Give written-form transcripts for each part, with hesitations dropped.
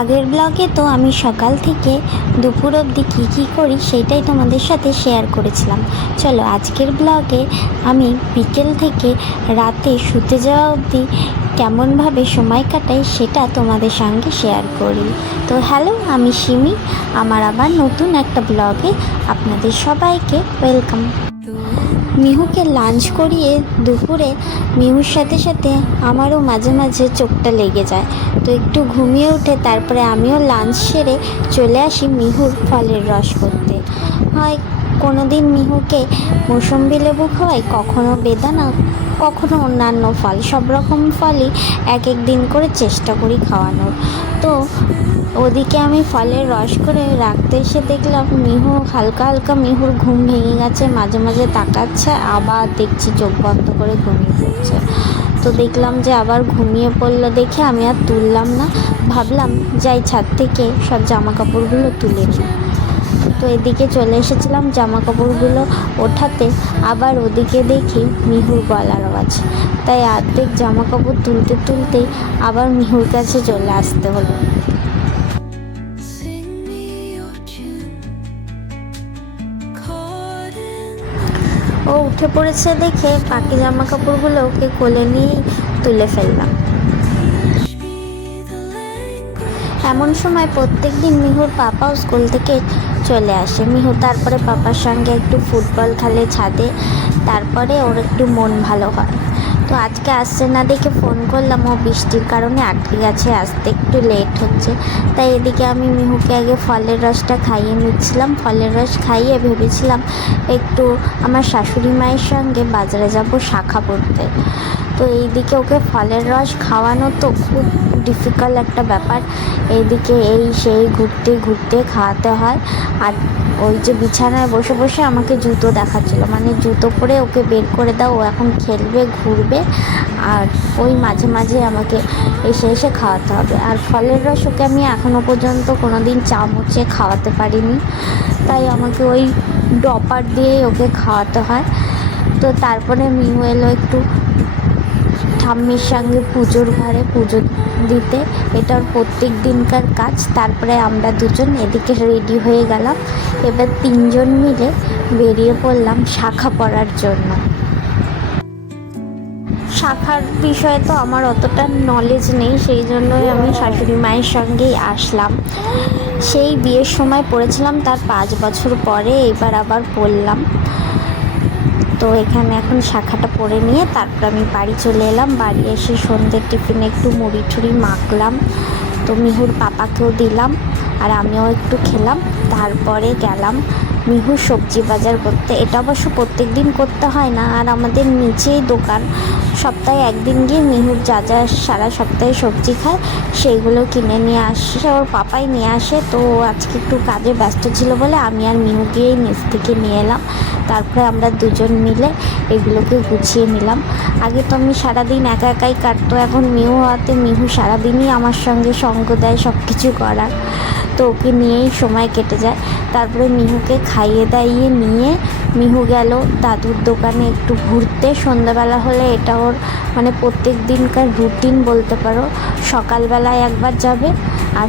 আগের ব্লগে তো আমি সকাল থেকে দুপুর অবধি কী করি সেটাই তোমাদের সাথে শেয়ার করেছিলাম। চলো আজকের ব্লগে আমি বিকেল থেকে রাতে শুতে যাওয়া অবধি কেমনভাবে সময় কাটাই সেটা তোমাদের সঙ্গে শেয়ার করি। তো হ্যালো, আমি সিমি, আমার আবার নতুন একটা ব্লগে আপনাদের সবাইকে ওয়েলকাম। মিহুকে লাঞ্চ করিয়ে দুপুরে মিহুর সাথে সাথে আমারও মাঝে মাঝে চোখটা লেগে যায়, তো একটু ঘুমিয়ে উঠে তারপরে আমিও লাঞ্চ সেরে চলে আসি মিহুর ফলের রস করতে। হয় কোনো দিন মিহুকে মৌসম্বি লেবু খাওয়াই, কখনো বেদানা, কখনো অন্যান্য ফল, সব রকম ফলই এক এক দিন করে চেষ্টা করি খাওয়ানোর। তো ওদিকে আমি ফলের রস করে রাখতে এসে দেখলাম মিহু হালকা হালকা, মিহুর ঘুম ভেঙে গেছে, মাঝে মাঝে তাকাচ্ছে, আবার দেখছি চোখ বন্ধ করে ঘুমিয়ে পড়ছে। তো দেখলাম যে আবার ঘুমিয়ে পড়লো দেখে আমি আর তুললাম না, ভাবলাম যাই ছাদ থেকে সব জামা কাপড়গুলো তুলে নিই। তো এদিকে চলে এসেছিলাম জামা কাপড়গুলো ওঠাতে, আবার ওদিকে দেখি মিহুর গলার আওয়াজ, তাই অর্ধেক জামা কাপড় তুলতে তুলতেই আবার মিহুর কাছে চলে আসতে হলো। ও উঠে পড়েছে দেখে বাকি জামা কাপড়গুলো ওকে কোলে নিয়েই তুলে ফেললাম। এমন সময় প্রত্যেক দিন মিহুর পাপাও স্কুল থেকে চলে আসে। মিহু তারপরে পাপার সঙ্গে একটু ফুটবল খেলে ছাদে, তারপরে ওর একটু মন ভালো হয়। তো আজকে আসছে না দেখে ফোন করলাম, ও বৃষ্টির কারণে আটকে গেছে, আসতে একটু লেট হচ্ছে। তাই এদিকে আমি মিহুকে আগে ফলের রসটা খাইয়ে নিচ্ছিলাম। ফলের রস খাইয়ে ভেবেছিলাম একটু আমার শাশুড়ি মায়ের সঙ্গে বাজারে যাব শাখা পড়তে। তো এইদিকে ওকে ফলের রস খাওয়ানো তো খুব ডিফিকাল্ট একটা ব্যাপার। এইদিকে এই সেই ঘুরতে ঘুরতে খাওয়াতে হয়। আর ওই যে বিছানায় বসে বসে আমাকে জুতো দেখাচ্ছিলো, মানে জুতো পরে ওকে বের করে দাও, ও এখন খেলবে ঘুরবে, আর ওই মাঝে মাঝে আমাকে এসে এসে খাওয়াতে হবে। আর ফলের রস ওকে আমি এখনও পর্যন্ত কোনো দিন চামচে খাওয়াতে পারিনি, তাই আমাকে ওই ড্রপার দিয়েই ওকে খাওয়াতে হয়। তো তারপরে মিহু এলো একটু ঠাম্মির সঙ্গে পুজোর ঘরে পুজো দিতে, এটা ওর প্রত্যেক দিনকার কাজ। তারপরে আমরা দুজন এদিকে রেডি হয়ে গেলাম, এবার তিনজন মিলে বেরিয়ে পড়লাম শাখা পড়ার জন্য। শাখার বিষয়ে তো আমার অতটা নলেজ নেই, সেই জন্যই আমি শাশুড়ি মায়ের সঙ্গেই আসলাম। সেই বিয়ের সময় পড়েছিলাম, তার 5 বছর পরে এবার আবার পড়লাম। তো এখানে এখন শাখাটা পরে নিয়ে তারপর আমি বাড়ি চলে এলাম। বাড়ি এসে সন্ধ্যের টিফিনে একটু মুড়ি ঠুড়ি মাখলাম, তো মিহুর পাপাকেও দিলাম আর আমিও একটু খেলাম। তারপরে গেলাম মিহুর সবজি বাজার করতে। এটা অবশ্য প্রত্যেক দিন করতে হয় না, আর আমাদের নিচেই দোকান, সপ্তাহে একদিন গিয়ে মিহুর যা যা সারা সপ্তাহে সবজি খায় সেইগুলো কিনে নিয়ে আসে, ওর পাপাই নিয়ে আসে। তো আজকে একটু কাজে ব্যস্ত ছিল বলে আমি আর মিহু গিয়েই নিচ থেকে নিয়ে এলাম। তারপরে আমরা দুজন মিলে এগুলোকে গুছিয়ে নিলাম। আগে তো আমি সারাদিন একা একাই কাটতো, এখন মিহু হওয়াতে মিহু সারাদিনই আমার সঙ্গে সঙ্গ দেয় সব কিছু করার, তো ওকে নিয়েই সময় কেটে যায়। তারপরে মিহুকে খাইয়ে দাইয়ে নিয়ে মিহু গেল দাদুর দোকানে একটু ঘুরতে। সন্ধ্যাবেলা হলে এটা ওর মানে প্রত্যেক দিনকার রুটিন বলতে পারো। সকালবেলায় একবার যাবে আর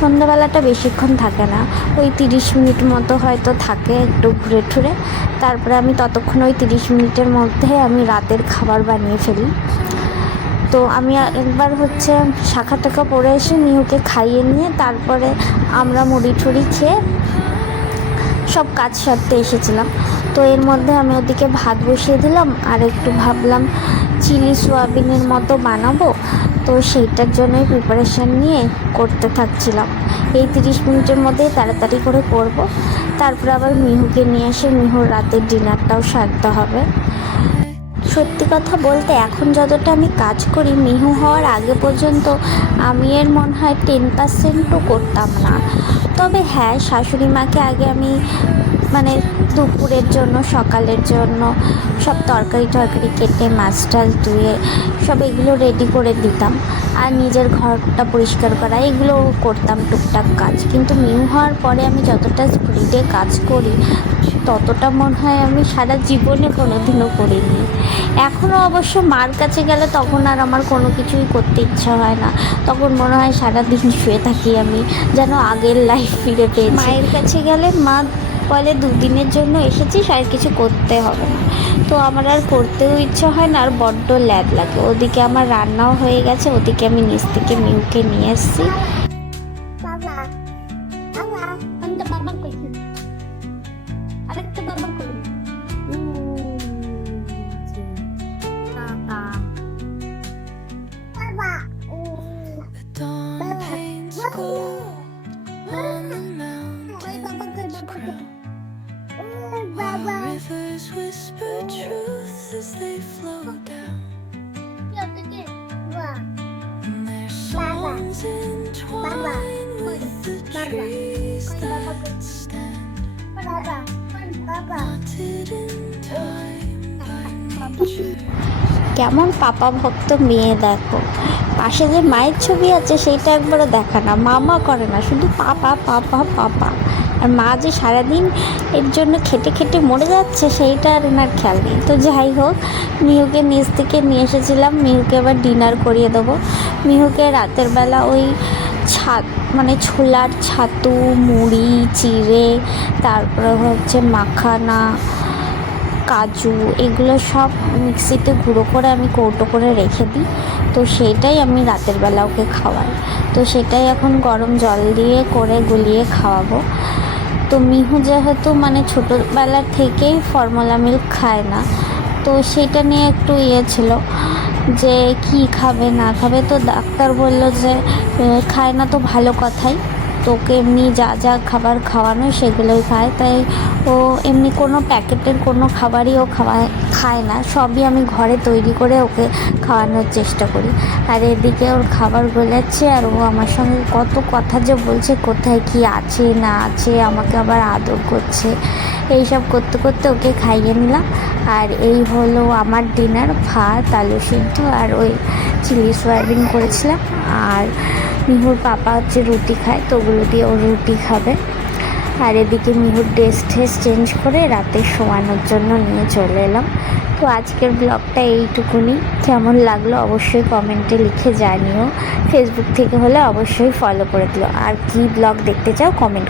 সন্ধ্যাবেলাটা বেশিক্ষণ থাকে না, ওই 30 মিনিট মতো হয়তো থাকে, একটু ঘুরে ঠুরে। তারপরে আমি ততক্ষণ ওই 30 মিনিটের মধ্যে আমি রাতের খাবার বানিয়ে ফেলি। তো আমি একবার হচ্ছে শাখা টাখা পরে এসে মিহুকে খাইয়ে নিয়ে তারপরে আমরা মুড়ি ঠুড়ি খেয়ে সব কাজ সারতে এসেছিলাম। তো এর মধ্যে আমি ওদিকে ভাত বসিয়ে দিলাম, আর একটু ভাবলাম চিলি সোয়াবিনের মতো বানাবো, তো সেইটার জন্যই প্রিপারেশান নিয়ে করতে থাকছিলাম। এই 30 মিনিটের মধ্যেই তাড়াতাড়ি করে করব, তারপরে আবার মিহুকে নিয়ে এসে মিহুর রাতের ডিনারটাও সারতে হবে। সত্যি কথা বলতে এখন যতটা আমি কাজ করি, মিহু হওয়ার আগে পর্যন্ত আমি এর মনে হয় 10%ও করতাম না। তবে হ্যাঁ, শাশুড়ি মাকে আগে আমি মানে দুপুরের জন্য সকালের জন্য সব তরকারি কেটে মাছ টাছ ধুয়ে সব এগুলো রেডি করে দিতাম। আর নিজের ঘরটা পরিষ্কার করা এগুলো করতাম টুকটাক কাজ। কিন্তু মিউ হওয়ার পরে আমি যতটা স্পিডে কাজ করি ততটা মনে হয় আমি সারা জীবনে কোনো দিনও করিনি। এখনও অবশ্য মার কাছে গেলে তখন আর আমার কোনো কিছুই করতে ইচ্ছা হয় না, তখন মনে হয় সারাদিন শুয়ে থাকি আমি, যেন আগের লাইফ ফিরে পেয়েছি। মায়ের কাছে গেলে মা বলে দুদিনের জন্য এসেছিস আর কিছু করতে হবে না, তো আমার আর করতেও ইচ্ছা হয় না, আর বড্ড ল্যাদ লাগে। ওদিকে আমার রান্নাও হয়ে গেছে, ওদিকে আমি নিচ থেকে মিউকে নিয়ে এসেছি। Rivers whisper truth as they flow down, and their songs entwine with the trees that stand, knotted in time by nature. কেমন পাপা ভক্ত মেয়ে দেখো, পাশে যে মায়ের ছবি আছে সেইটা একবারও দেখা না, মামা করে না, শুধু পাপা পাপা পাপা। আর মা যে সারাদিন এর জন্য খেটে খেটে মরে যাচ্ছে সেইটা আর এনার খেয়াল নেই। তো যাই হোক, মিহুকে নিচ থেকে নিয়ে এসেছিলাম, মিহুকে এবার ডিনার করিয়ে দেবো। মিহুকে রাতের বেলা ওই মানে ছোলার ছাতু, মুড়ি, চিড়ে, তারপরে হচ্ছে মাখানা, কাজু, এগুলো সব মিক্সিতে গুঁড়ো করে আমি কৌটো করে রেখে দিই। তো সেইটাই আমি রাতের বেলা ওকে খাওয়াই। তো সেটাই এখন গরম জল দিয়ে করে গুলিয়ে খাওয়াবো। তো মিহু যেহেতু মানে ছোটোবেলার থেকেই ফর্মুলা মিল্ক খায় না, তো সেটা নিয়ে একটু ছিল যে কি খাবে না খাবে। তো ডাক্তার বলল যে খায় না তো ভালো কথাই, তোকে এমনি যা যা খাবার খাওয়ানো সেগুলোই খায়। তাই ও এমনি কোনো প্যাকেটের কোনো খাবারই ও খায় না, সবই আমি ঘরে তৈরি করে ওকে খাওয়ানোর চেষ্টা করি। আর এদিকে ওর খাবার গলাচ্ছে, আর ও আমার সঙ্গে কত কথা যে বলছে, কোথায় কি আছে না আছে, আমাকে আবার আদর করছে। এইসব করতে করতে ওকে খাইয়ে নিলাম। আর এই হলো আমার ডিনার, ভাত, আলু সিদ্ধ আর ওই চিলি সয়াবিন করেছিলাম। আর মিহুর পাপা হচ্ছে রুটি খায়, তো ওগুলো দিয়ে ও রুটি খাবে। আর এদিকে মিহুর ড্রেস চেঞ্জ করে রাতে শোয়ানোর জন্য নিয়ে চলে এলাম। তো আজকের ব্লগটা এইটুকুনি। কেমন লাগলো অবশ্যই কমেন্টে লিখে জানিও। ফেসবুক থেকে হলে অবশ্যই ফলো করে দিও। আর কি ব্লগ দেখতে চাও কমেন্ট